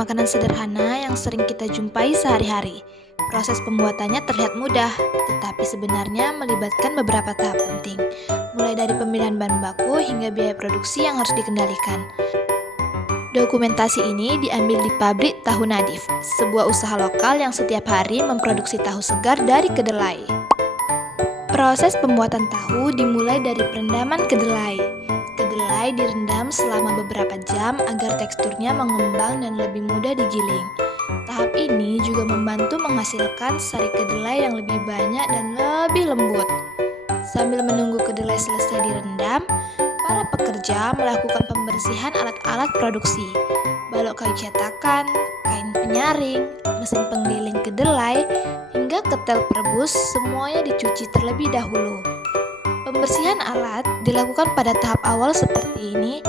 makanan sederhana yang sering kita jumpai sehari-hari. Proses pembuatannya terlihat mudah, tetapi sebenarnya melibatkan beberapa tahap penting, mulai dari pemilihan bahan baku hingga biaya produksi yang harus dikendalikan. Dokumentasi ini diambil di pabrik Tahu Nadif, sebuah usaha lokal yang setiap hari memproduksi tahu segar dari kedelai. Proses pembuatan tahu dimulai dari perendaman kedelai. Kedelai direndam selama beberapa jam agar teksturnya mengembang dan lebih mudah digiling. Tahap ini juga membantu menghasilkan sari kedelai yang lebih banyak dan lebih lembut. Sambil menunggu kedelai selesai direndam, para pekerja melakukan pembersihan alat-alat produksi, balok kayu cetakan, kain penyaring, mesin penggiling kedelai, hingga ketel perebus semuanya dicuci terlebih dahulu. Pembersihan alat dilakukan pada tahap awal seperti ini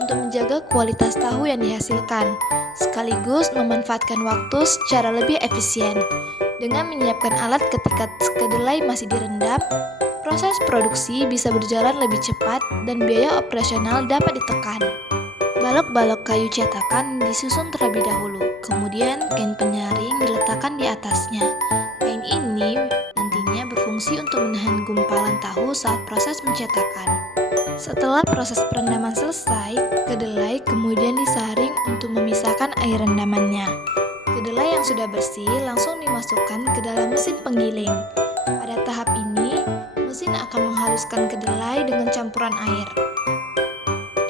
untuk menjaga kualitas tahu yang dihasilkan, sekaligus memanfaatkan waktu secara lebih efisien. Dengan menyiapkan alat ketika kedelai masih direndam, proses produksi bisa berjalan lebih cepat dan biaya operasional dapat ditekan. Balok-balok kayu cetakan disusun terlebih dahulu, kemudian kain penyaring diletakkan di atasnya. Kain ini nantinya berfungsi untuk menahan gumpalan tahu saat proses mencetakan. Setelah proses perendaman selesai, kedelai kemudian disaring untuk memisahkan air rendamannya. Kedelai yang sudah bersih langsung dimasukkan ke dalam mesin penggiling. Pada tahap ini, mesin akan menghaluskan kedelai dengan campuran air.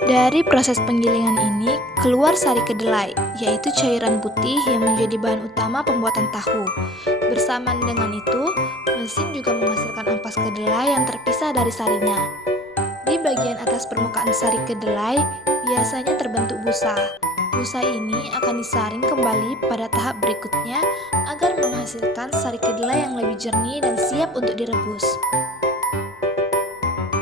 Dari proses penggilingan ini, keluar sari kedelai, yaitu cairan putih yang menjadi bahan utama pembuatan tahu. Bersamaan dengan itu, mesin juga menghasilkan ampas kedelai yang terpisah dari sarinya. Di bagian atas permukaan sari kedelai, biasanya terbentuk busa. Busa ini akan disaring kembali pada tahap berikutnya agar menghasilkan sari kedelai yang lebih jernih dan siap untuk direbus.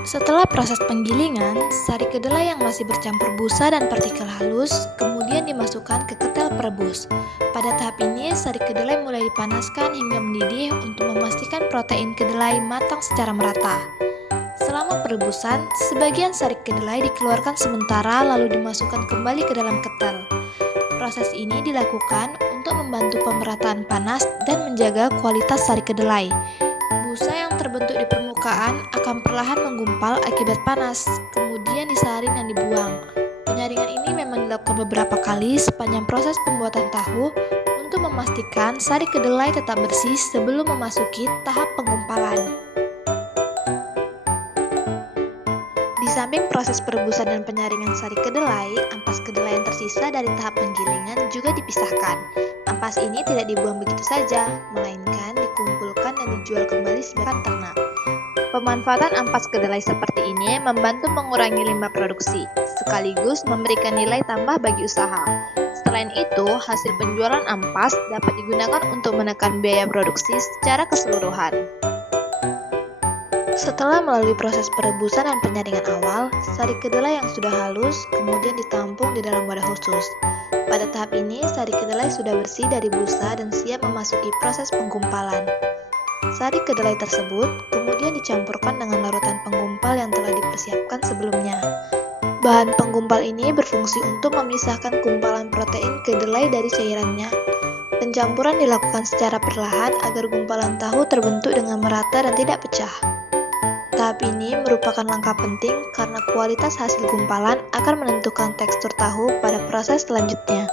Setelah proses penggilingan, sari kedelai yang masih bercampur busa dan partikel halus kemudian dimasukkan ke ketel perebus. Pada tahap ini, sari kedelai mulai dipanaskan hingga mendidih untuk memastikan protein kedelai matang secara merata. Selama perebusan, sebagian sari kedelai dikeluarkan sementara lalu dimasukkan kembali ke dalam ketel. Proses ini dilakukan untuk membantu pemerataan panas dan menjaga kualitas sari kedelai. Busa yang terbentuk di permukaan akan perlahan menggumpal akibat panas, kemudian disaring dan dibuang. Penyaringan ini memang dilakukan beberapa kali sepanjang proses pembuatan tahu untuk memastikan sari kedelai tetap bersih sebelum memasuki tahap penggumpalan. Di samping proses perebusan dan penyaringan sari kedelai, ampas kedelai yang tersisa dari tahap penggilingan juga dipisahkan. Ampas ini tidak dibuang begitu saja, melainkan dikumpulkan dan dijual kembali sebagai ternak. Pemanfaatan ampas kedelai seperti ini membantu mengurangi limbah produksi, sekaligus memberikan nilai tambah bagi usaha. Selain itu, hasil penjualan ampas dapat digunakan untuk menekan biaya produksi secara keseluruhan. Setelah melalui proses perebusan dan penyaringan awal, sari kedelai yang sudah halus kemudian ditampung di dalam wadah khusus. Pada tahap ini, sari kedelai sudah bersih dari busa dan siap memasuki proses penggumpalan. Sari kedelai tersebut kemudian dicampurkan dengan larutan penggumpal yang telah dipersiapkan sebelumnya. Bahan penggumpal ini berfungsi untuk memisahkan gumpalan protein kedelai dari cairannya. Pencampuran dilakukan secara perlahan agar gumpalan tahu terbentuk dengan merata dan tidak pecah. Tahap ini merupakan langkah penting karena kualitas hasil gumpalan akan menentukan tekstur tahu pada proses selanjutnya.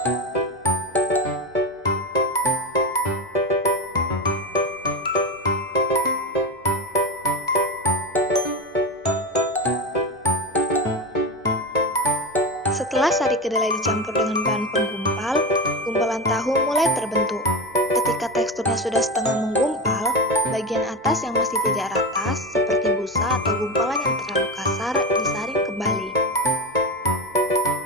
Setelah sari kedelai dicampur dengan bahan penggumpal, gumpalan tahu mulai terbentuk. Ketika teksturnya sudah setengah menggumpal, bagian atas yang masih tidak rata, seperti busa atau gumpalan yang terlalu kasar, disaring kembali.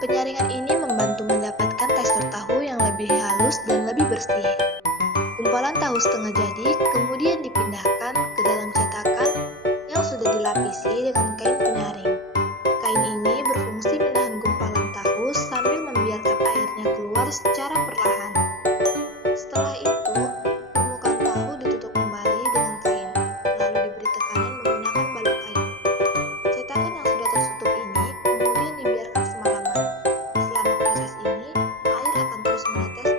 Penyaringan ini membantu mendapatkan tekstur tahu yang lebih halus dan lebih bersih. Gumpalan tahu setengah jadi kemudian dipindahkan ke dalam cetakan yang sudah dilapisi dengan kain penyaring. Kain ini berfungsi menahan gumpalan tahu sambil membiarkan airnya keluar secara perlahan. Setelah itu, permukaan tahu ditutup kembali dengan kain, lalu diberi tekanan menggunakan balok kayu. Cetakan yang sudah tertutup ini kemudian dibiarkan semalaman. Selama proses ini, air akan terus menetes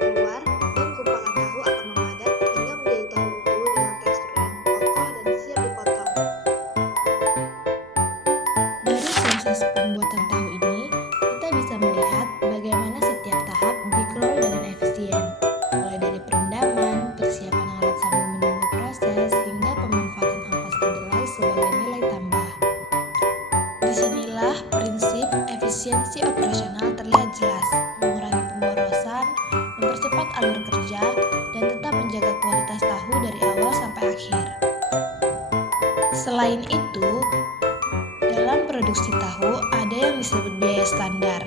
operasional terlihat jelas, mengurangi pemborosan, mempercepat alur kerja, dan tetap menjaga kualitas tahu dari awal sampai akhir. Selain itu, dalam produksi tahu ada yang disebut biaya standar,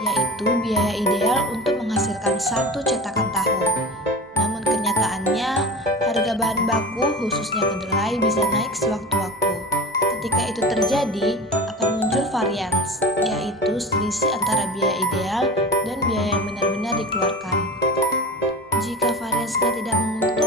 yaitu biaya ideal untuk menghasilkan satu cetakan tahu. Namun kenyataannya, harga bahan baku khususnya kedelai bisa naik sewaktu-waktu. Ketika itu terjadi, akan muncul varians, yaitu selisih antara biaya ideal dan biaya yang benar-benar dikeluarkan. Jika variansnya tidak menguntungkan,